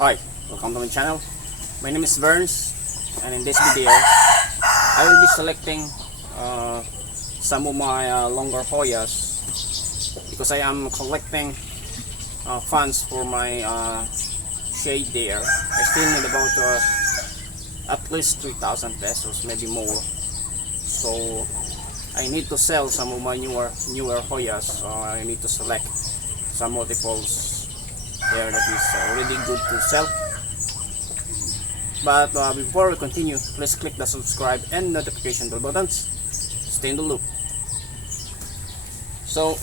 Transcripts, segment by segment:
Hi, welcome to my channel. My name is Vernz, and in this video I will be selecting some of my longer Hoyas because I am collecting funds for my shade there. I still need about at least 3,000 pesos, maybe more. So I need to sell some of my newer Hoyas. So I need to select some multiples there that is already good to sell. But before we continue, please click the subscribe and notification bell buttons. Stay in the loop. So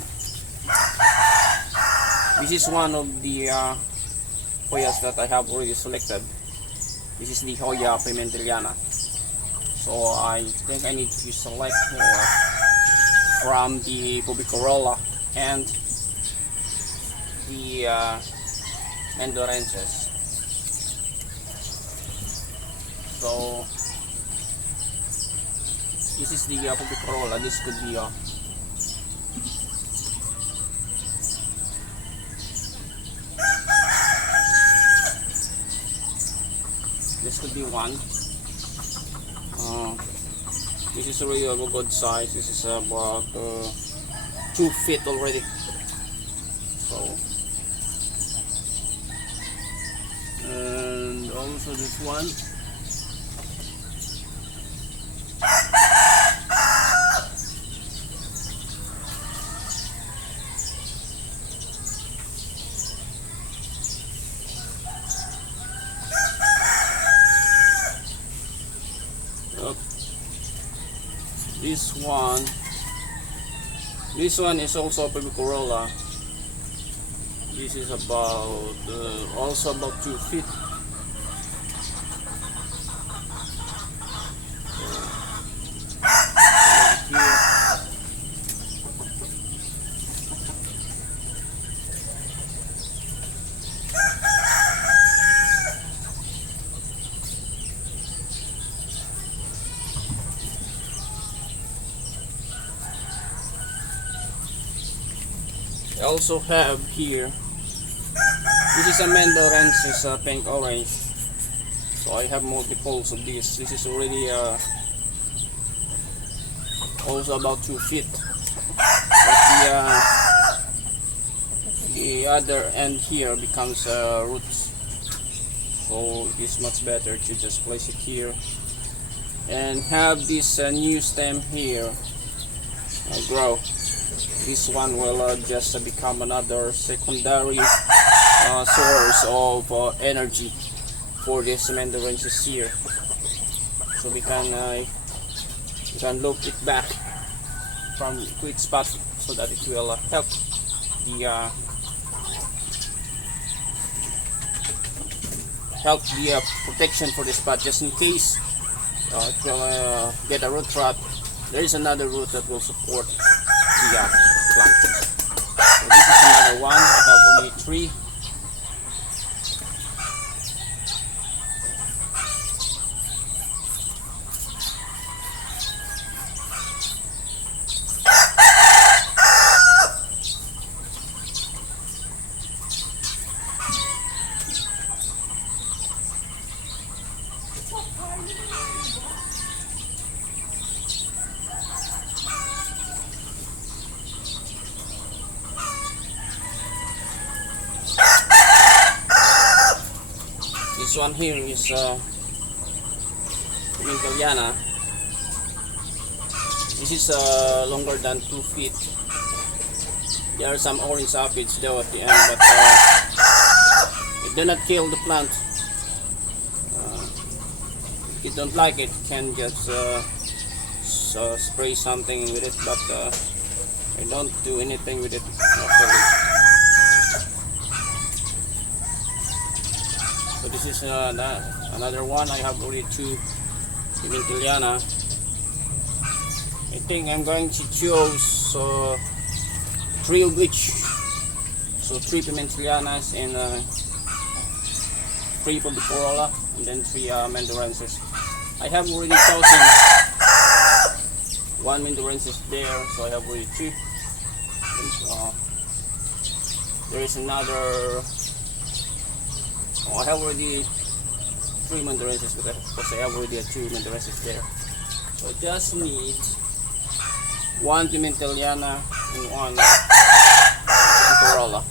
this is one of the Hoyas that I have already selected. This is the Hoya pimenteliana. So I think I need to select more from the pubicorolla and the mindorensis. So this is the pubicorolla. This could be one. This is really a good size. This is about 2 feet already. So, and also this one. This one is also a pubicorolla. This is about also about 2 feet. I also have here, this is a mindorensis pink orange. So I have multiples of this. This is already also about 2 feet. But the other end here becomes roots. So it is much better to just place it here and have this new stem here grow. This one will just become another secondary source of energy for this mindorensis here. So we can loop it back from to its spot so that it will help the protection for the spot, just in case it will get a root rot. There is another root that will support the plant. So this is another one. I have only 3. This one here is pimenteliana. This is longer than 2 feet. There are some orange aphids though at the end, but it do not kill the plant. If you don't like it, you can just spray something with it, but I don't do anything with it actually. So this is another one. I have already 2 pimenteliana. I think I'm going to choose 3 of each. So 3 pimentelianas and 3 pubicorolla, and then 3 mindorensis. I have already chosen 1 mindorensis there, so I have already 2. And, there is another I have already 3 mindorensis because I have already 2 mindorensis there. So I just need 1 pimenteliana and 1 pubicorolla.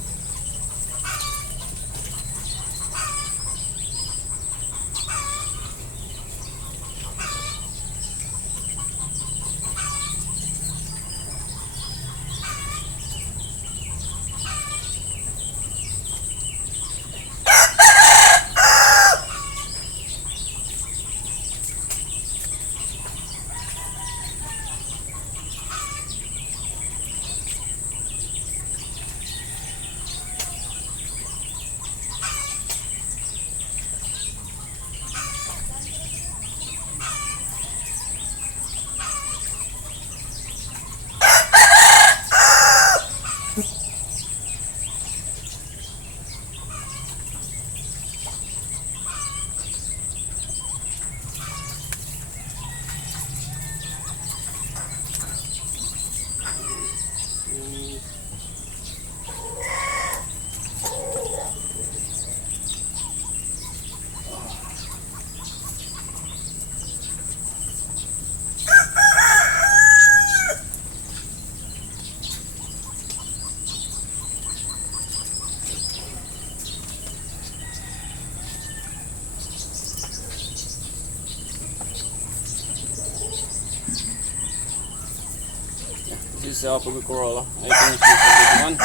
This is pubicorolla. I think this is a good one.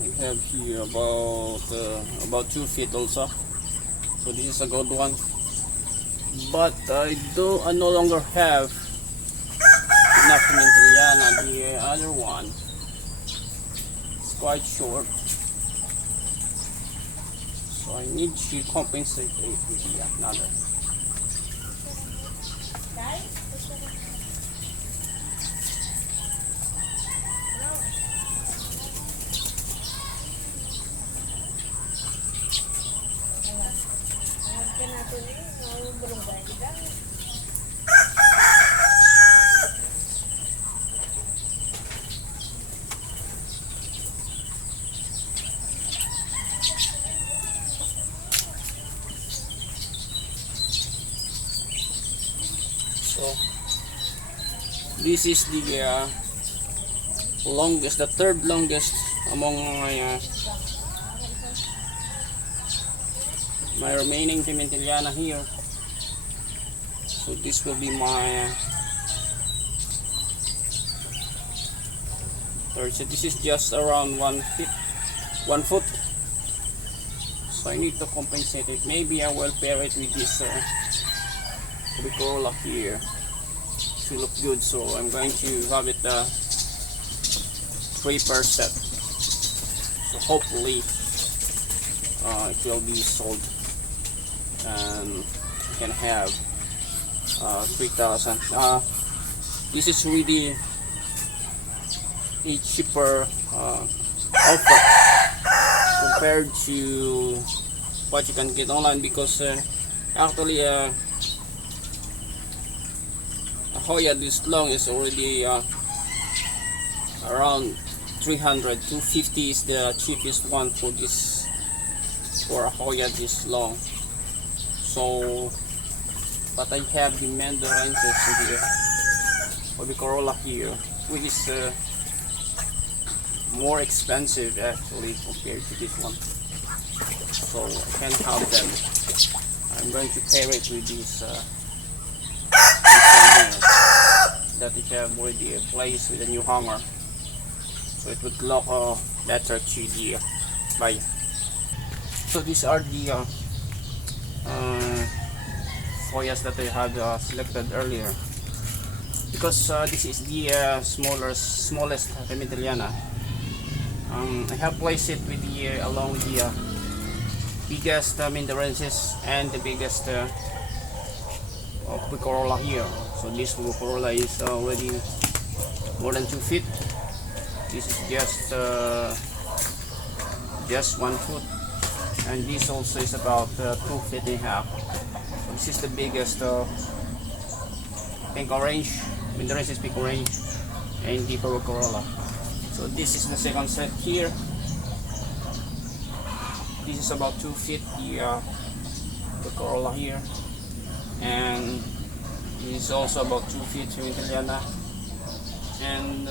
We have here about 2 feet also. So this is a good one. But I no longer have enough pimenteliana. The other one is quite short. So I need to compensate it with another. So this is the longest, the third longest among my remaining pimenteliana here. So this will be my third. So this is just around 1 foot. So I need to compensate it. Maybe I will pair it with this pubicorolla here to look good. So I'm going to have it 3 per set. So hopefully it will be sold and you can have 3,000. This is really a cheaper offer compared to what you can get online, because actually a Hoya this long is already around 250 is the cheapest one for this, for a Hoya this long. So but I have the mindorensis here, pubicorolla here, which is more expensive actually compared to this one. So I can have them. I'm going to pair it with this one here, that I have already placed with a new hanger, so it would look better to the buyer. So these are the Hoyas that I had selected earlier, because this is the smallest pimenteliana. I have placed it with the along with the biggest mindorensis and the biggest pubicorolla here. So this pubicorolla is already more than 2 feet. This is just 1 foot, and this also is about 2 feet and a half. So this is the biggest pink orange, mindorensis pink orange, and the pubicorolla. So this is the second set here. this is about 2 feet, the corolla here, and this is also about 2 feet, pimenteliana, and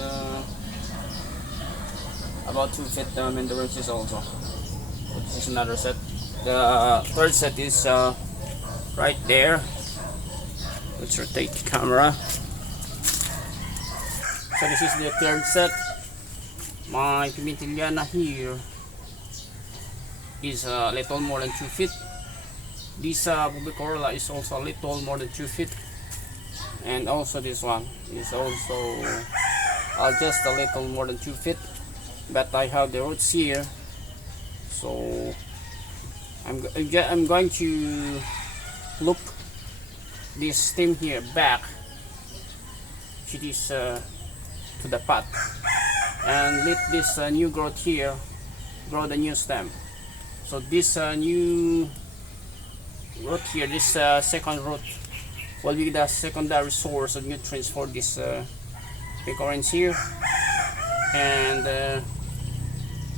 about 2 feet mindorensis also. So this is another set. The third set is right there. Let's rotate the camera. So this is the third set. My pimenteliana here is a little more than 2 feet. This pubicorolla is also a little more than 2 feet, and also this one is also just a little more than 2 feet. But I have the roots here, so I'm going to loop this stem here back to this to the pot, and let this new growth here grow the new stem. So this new root here, this second root, will be the secondary source of nutrients for this pimenteliana here, and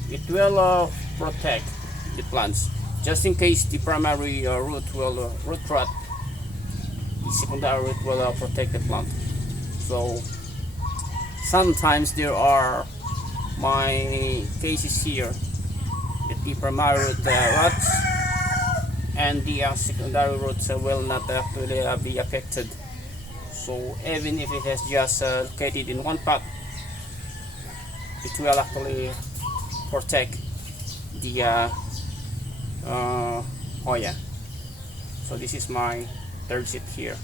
it will protect the plants just in case the primary root will root rot. The secondary root will protect the plant. So sometimes there are my cases here that the primary root rots and the secondary roots will not actually be affected. So even if it is just located in one pot, it will actually protect the Hoya. So this is my third set here.